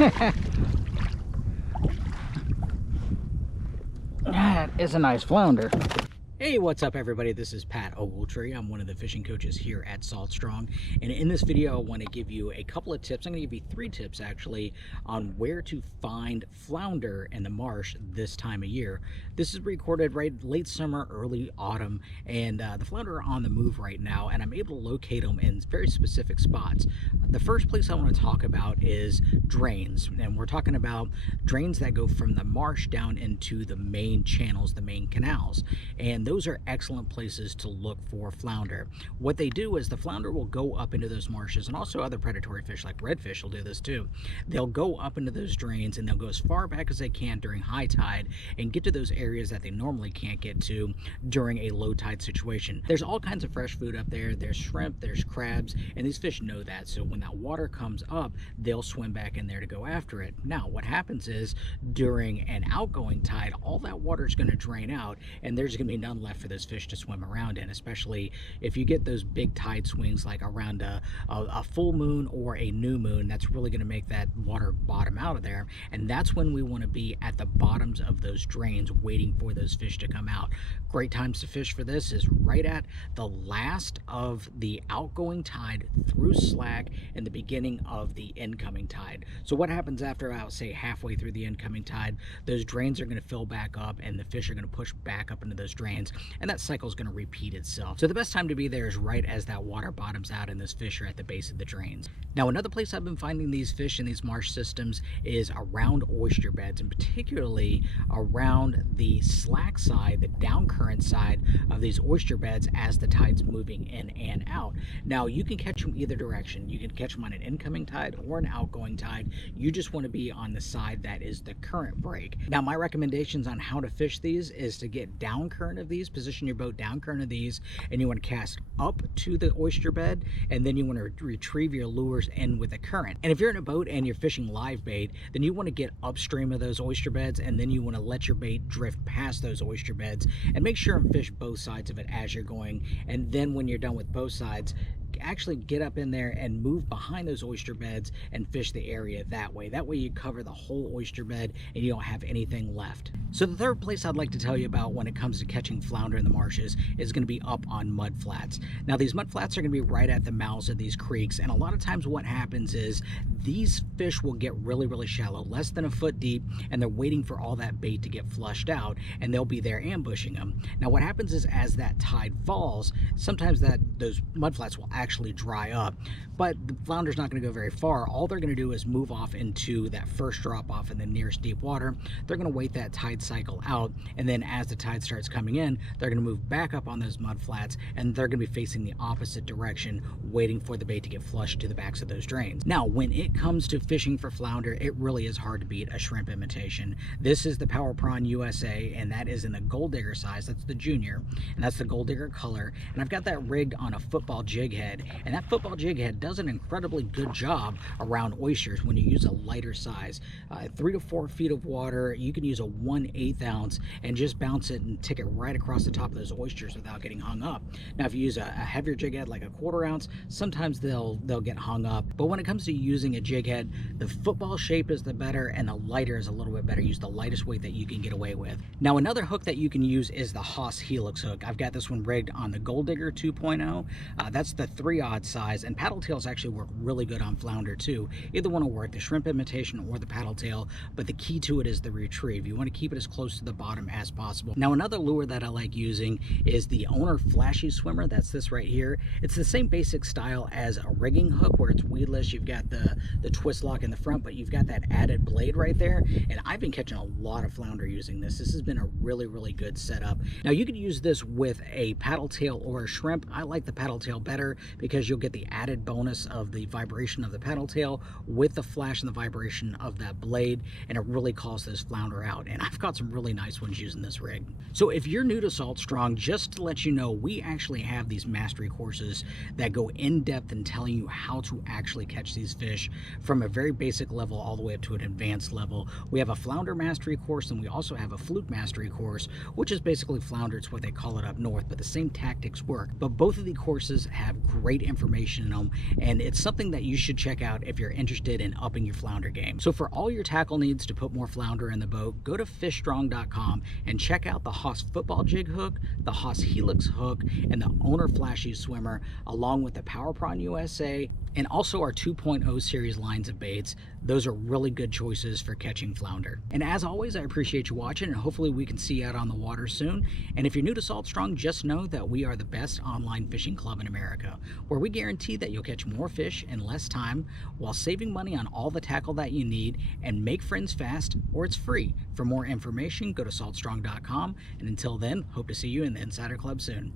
That is a nice flounder. Hey, what's up everybody? This is Pat Ogletree. I'm one of the fishing coaches here at Salt Strong, and in this video I want to give you a couple of tips. I'm going to give you 3 tips actually on where to find flounder in the marsh this time of year. This is recorded right late summer, early autumn, and the flounder are on the move right now, and I'm able to locate them in very specific spots. The first place I want to talk about is drains, and we're talking about drains that go from the marsh down into the main channels, the main canals, and those are excellent places to look for flounder. What they do is the flounder will go up into those marshes, and also other predatory fish like redfish will do this too. They'll go up into those drains and they'll go as far back as they can during high tide and get to those areas that they normally can't get to during a low tide situation. There's all kinds of fresh food up there. There's shrimp, there's crabs, and these fish know that. So when that water comes up, they'll swim back in there to go after it. Now, what happens is during an outgoing tide, all that water is going to drain out, and there's going to be none left for those fish to swim around in, especially if you get those big tide swings like around a full moon or a new moon. That's really going to make that water bottom out of there, and that's when we want to be at the bottoms of those drains waiting for those fish to come out. Great times to fish for this is right at the last of the outgoing tide through slack and the beginning of the incoming tide. So what happens after, I'll say, halfway through the incoming tide, those drains are going to fill back up and the fish are going to push back up into those drains, and that cycle is going to repeat itself. So the best time to be there is right as that water bottoms out and those fish are at the base of the drains. Now, another place I've been finding these fish in these marsh systems is around oyster beds, and particularly around the slack side, the down current side of these oyster beds as the tide's moving in and out. Now, you can catch them either direction. You can catch them on an incoming tide or an outgoing tide. You just want to be on the side that is the current break. Now, my recommendations on how to fish these is to get down current of these, position your boat down current of these, and you want to cast up to the oyster bed, and then you want to retrieve your lures in with the current. And if you're in a boat and you're fishing live bait, then you want to get upstream of those oyster beds, and then you want to let your bait drift past those oyster beds and make sure and fish both sides of it as you're going. And then when you're done with both sides, actually get up in there and move behind those oyster beds and fish the area that way. That way you cover the whole oyster bed and you don't have anything left. So the third place I'd like to tell you about when it comes to catching flounder in the marshes is going to be up on mud flats. Now, these mud flats are going to be right at the mouths of these creeks, and a lot of times what happens is these fish will get really shallow, less than a foot deep, and they're waiting for all that bait to get flushed out, and they'll be there ambushing them. Now, what happens is as that tide falls, sometimes those mud flats will actually dry up, but the flounder's not going to go very far. All they're going to do is move off into that first drop off in the nearest deep water. They're going to wait that tide cycle out, and then as the tide starts coming in, they're going to move back up on those mud flats, and they're going to be facing the opposite direction, waiting for the bait to get flushed to the backs of those drains. Now, when it comes to fishing for flounder, it really is hard to beat a shrimp imitation. This is the Power Prawn USA, and that is in the gold digger size. That's the junior, and that's the gold digger color, and I've got that rigged on a football jig head, and that football jig head does an incredibly good job around oysters when you use a lighter size. 3 to 4 feet of water, you can use a 1/8 ounce and just bounce it and tick it right across the top of those oysters without getting hung up. Now, if you use a heavier jig head like a 1/4 ounce, sometimes they'll get hung up, but when it comes to using a jig head, the football shape is the better and the lighter is a little bit better. Use the lightest weight that you can get away with. Now, another hook that you can use is the Haas Helix hook. I've got this one rigged on the Gold Digger 2.0. That's the 3/0 size, and paddle tails actually work really good on flounder too. Either one will work, the shrimp imitation or the paddle tail, but the key to it is the retrieve. You want to keep it as close to the bottom as possible. Now, another lure that I like using is the Owner Flashy Swimmer. That's this right here. It's the same basic style as a rigging hook where it's weedless. You've got the twist lock in the front, but you've got that added blade right there, and I've been catching a lot of flounder using this. This has been a really good setup. Now, you could use this with a paddle tail or a shrimp. I like the paddle tail better because you'll get the added bonus of the vibration of the paddle tail with the flash and the vibration of that blade, and it really calls this flounder out. And I've got some really nice ones using this rig. So if you're new to Salt Strong, just to let you know, we actually have these mastery courses that go in depth in telling you how to actually catch these fish from a very basic level all the way up to an advanced level. We have a Flounder Mastery course, and we also have a Fluke Mastery course, which is basically Flounder. It's what they call it up north, but the same tactics work. But both of the courses have great information in them, and it's something that you should check out if you're interested in upping your flounder game. So for all your tackle needs to put more flounder in the boat, go to fishstrong.com and check out the Haas football jig hook, the Haas Helix hook, and the Owner Flashy swimmer, along with the Power Prawn USA, and also our 2.0 series lines of baits. Those are really good choices for catching flounder. And as always, I appreciate you watching, and hopefully we can see you out on the water soon. And if you're new to Salt Strong, just know that we are the best online fishing club in America, where we guarantee that you'll catch more fish in less time while saving money on all the tackle that you need, and make friends fast, or it's free. For more information, go to saltstrong.com, and until then, hope to see you in the Insider Club soon.